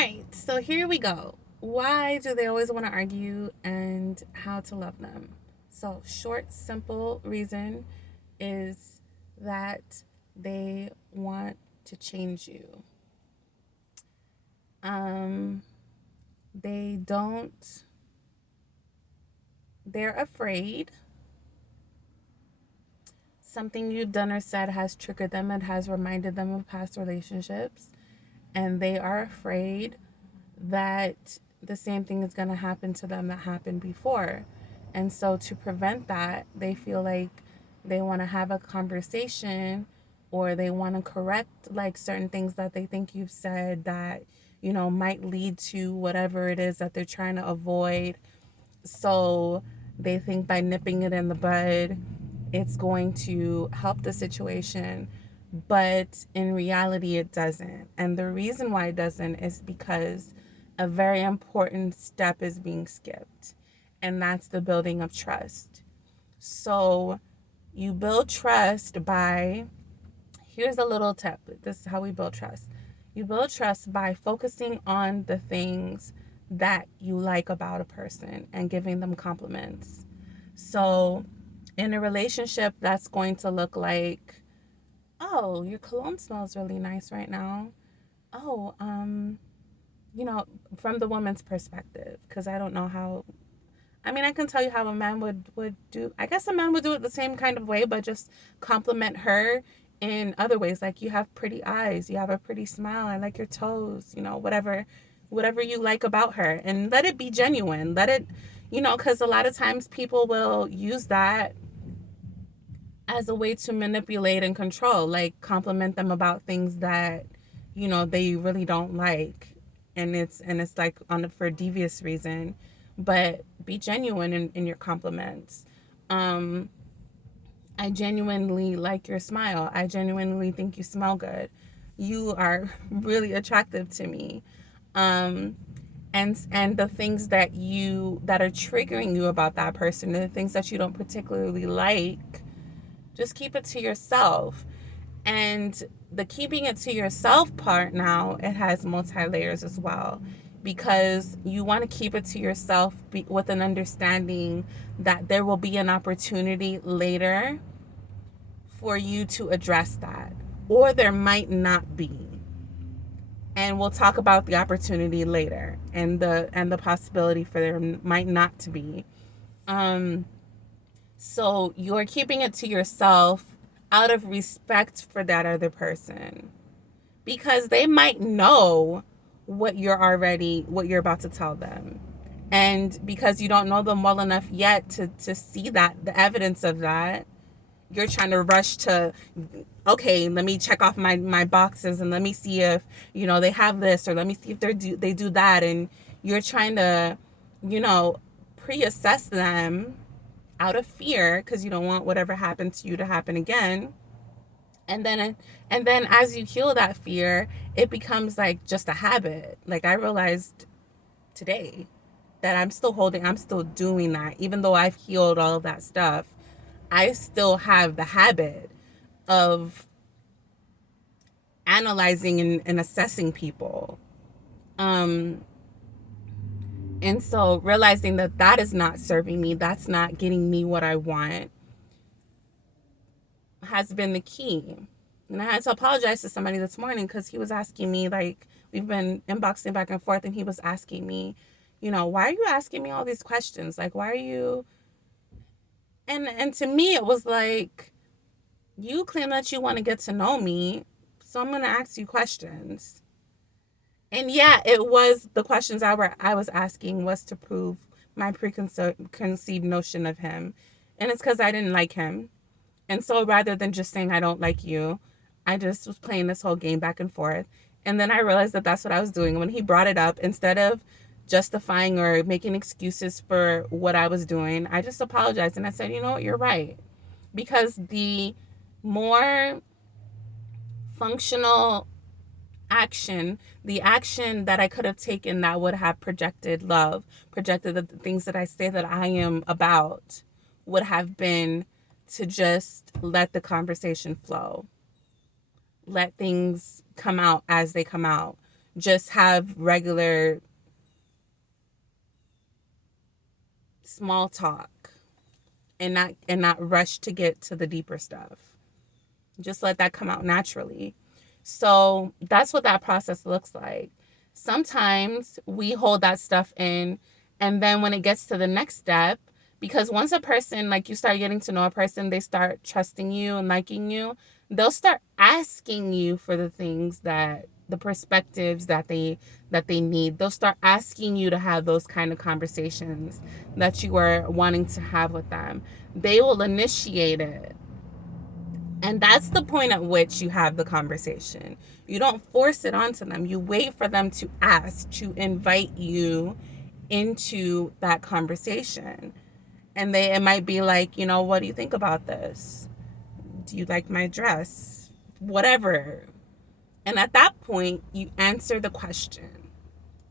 right, so here we go. Why do they always want to argue and how to love them? So, short, simple reason is that they want to change you. Um, they don't, they're afraid something you've done or said has triggered them, it has reminded them of past relationships, and they are afraid that the same thing is going to happen to them that happened before. And so, to prevent that, they feel like they want to have a conversation or they want to correct like certain things that they think you've said that, might lead to whatever it is that they're trying to avoid. So, they think by nipping it in the bud, it's going to help the situation. But in reality, it doesn't. And the reason why it doesn't is because a very important step is being skipped, and that's the building of trust. So, you build trust by, here's a little tip. This is how we build trust. You build trust by focusing on the things that you like about a person and giving them compliments. So, in a relationship, that's going to look like, oh, your cologne smells really nice right now. Oh, you know, from the woman's perspective, because I don't know how. I mean, I can tell you how a man would do. I guess a man would do it the same kind of way, but just compliment her in other ways. Like, you have pretty eyes, you have a pretty smile. I like your toes. Whatever you like about her, and let it be genuine. Let it, because a lot of times people will use that as a way to manipulate and control, like compliment them about things that they really don't like, and it's like on for a devious reason. But be genuine in your compliments. um I genuinely like your smile. I genuinely think you smell good. You are really attractive to me. um and the things that are triggering you about that person, the things that you don't particularly like, just keep it to yourself. And the keeping it to yourself part, now it has multi layers as well, because you want to keep it to yourself with an understanding that there will be an opportunity later for you to address that, or there might not be. And we'll talk about the opportunity later, and the possibility for there might not to be. um So you're keeping it to yourself out of respect for that other person, because they might know what you're about to tell them. And because you don't know them well enough yet to see that, the evidence of that, you're trying to rush to, okay, let me check off my boxes and let me see if, they have this, or let me see if they do that. And you're trying to, you know, pre-assess them out of fear, because you don't want whatever happened to you to happen again. And then as you heal that fear, it becomes like just a habit. Like, I realized today that I'm still doing that. Even though I've healed all of that stuff, I still have the habit of analyzing and assessing people. um and so realizing that that is not serving me, that's not getting me what I want, has been the key. And I had to apologize to somebody this morning, because he was asking me, like, we've been inboxing back and forth, and he was asking me, why are you asking me all these questions? Like, why are you. And to me, it was like, you claim that you want to get to know me, so I'm going to ask you questions. And yeah, it was the questions I was asking was to prove my preconceived notion of him. And it's because I didn't like him. And so rather than just saying I don't like you, I just was playing this whole game back and forth. And then I realized that that's what I was doing. When he brought it up, instead of justifying or making excuses for what I was doing, I just apologized and I said, you know what, you're right. Because the more functional action, the action that I could have taken that would have projected love, projected the things that I say that I am about, would have been to just let the conversation flow, let things come out as they come out. just have regular small talk and not rush to get to the deeper stuff. Just let that come out naturally. So that's what that process looks like. Sometimes we hold that stuff in, and then when it gets to the next step, because once a person, like, you start getting to know a person, they start trusting you and liking you, they'll start asking you for the things that the perspectives that they need. They'll start asking you to have those kind of conversations that you were wanting to have with them. They will initiate it. And that's the point at which you have the conversation. You don't force it onto them. You wait for them to ask, to invite you into that conversation. And it might be like, what do you think about this? Do you like my dress? Whatever. And at that point, you answer the question.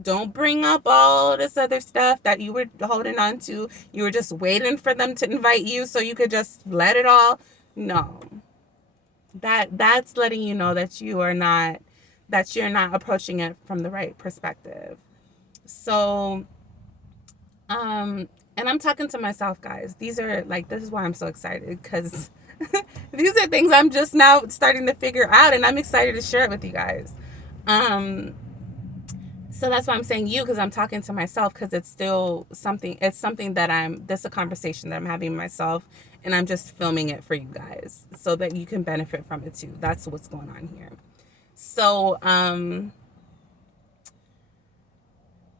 Don't bring up all this other stuff that you were holding on to. You were just waiting for them to invite you so you could just let it all. No. That's letting you know that you're not approaching it from the right perspective. So, and I'm talking to myself, guys. This is why I'm so excited, because these are things I'm just now starting to figure out, and I'm excited to share it with you guys. So that's why I'm saying you, because I'm talking to myself, because it's still something. It's something that this is a conversation that I'm having with myself, and I'm just filming it for you guys so that you can benefit from it too. That's what's going on here. So,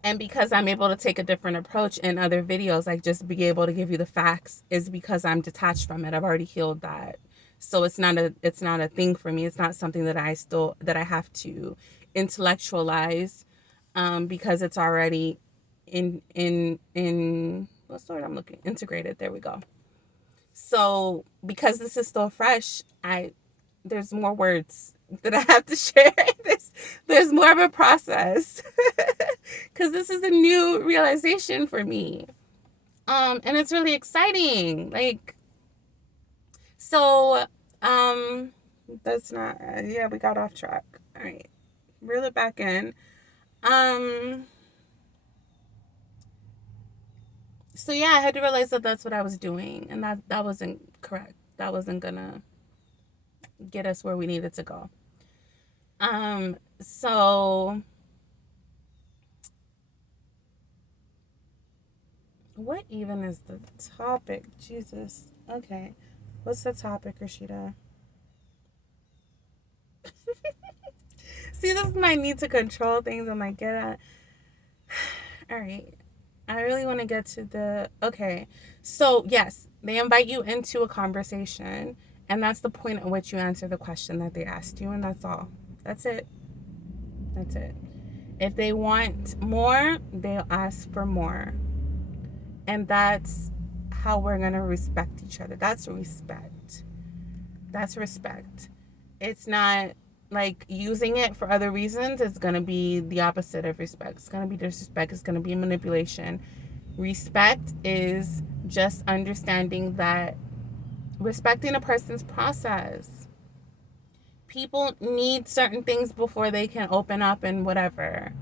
and because I'm able to take a different approach in other videos, like just be able to give you the facts, is because I'm detached from it. I've already healed that. So it's not a thing for me. It's not something that I have to intellectualize, because it's already in what's the word I'm looking, integrated. There we go. So because this is still fresh, there's more words that I have to share. There's more of a process, because this is a new realization for me, and it's really exciting. Like, so, that's not. Yeah, we got off track. All right, reel it back in. So yeah, I had to realize that that's what I was doing, and that wasn't correct. That wasn't gonna get us where we needed to go. So what even is the topic? Jesus. Okay. What's the topic, Rashida? See, this is my need to control things. I'm like, get at. All right. I really want to get to okay. So yes, they invite you into a conversation, and that's the point at which you answer the question that they asked you, and that's all. That's it. That's it. If they want more, they'll ask for more. And that's how we're going to respect each other. That's respect. That's respect. It's not like using it for other reasons. It's going to be the opposite of respect. It's going to be disrespect. It's going to be manipulation. Respect is just understanding that, respecting a person's process. People need certain things before they can open up and whatever,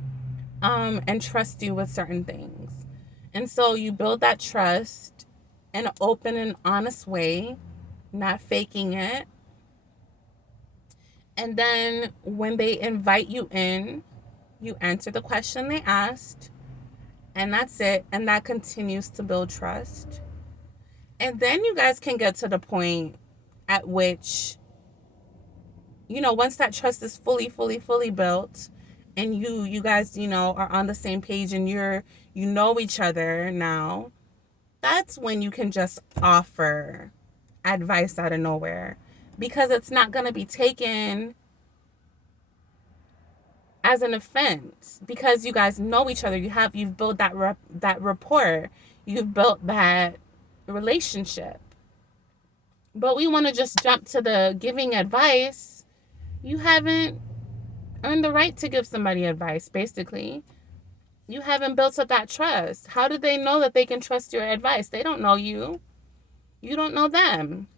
and trust you with certain things. And so you build that trust in an open and honest way, not faking it. And then when they invite you in, you answer the question they asked, and that's it. And that continues to build trust. And then you guys can get to the point at which, once that trust is fully built, and you guys, are on the same page, and you know each other now, that's when you can just offer advice out of nowhere, because it's not going to be taken as an offense, because you guys know each other. You've built that rapport. You've built that relationship. But we want to just jump to the giving advice. You haven't earned the right to give somebody advice, basically. You haven't built up that trust. How do they know that they can trust your advice? They don't know you. You don't know them.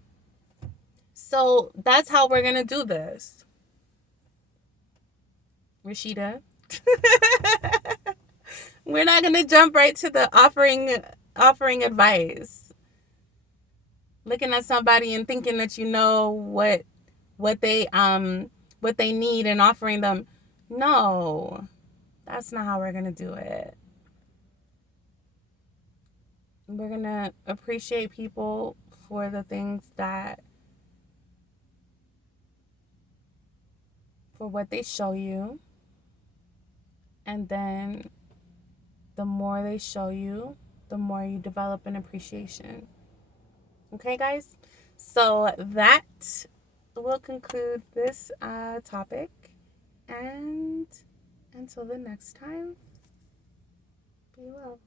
So that's how we're going to do this. Rashida? We're not going to jump right to the offering advice. Looking at somebody and thinking that you know what they need and offering them. No. That's not how we're going to do it. We're going to appreciate people for the things for what they show you. And then the more they show you, the more you develop an appreciation. Okay, guys? So that will conclude this topic. And until the next time, be well.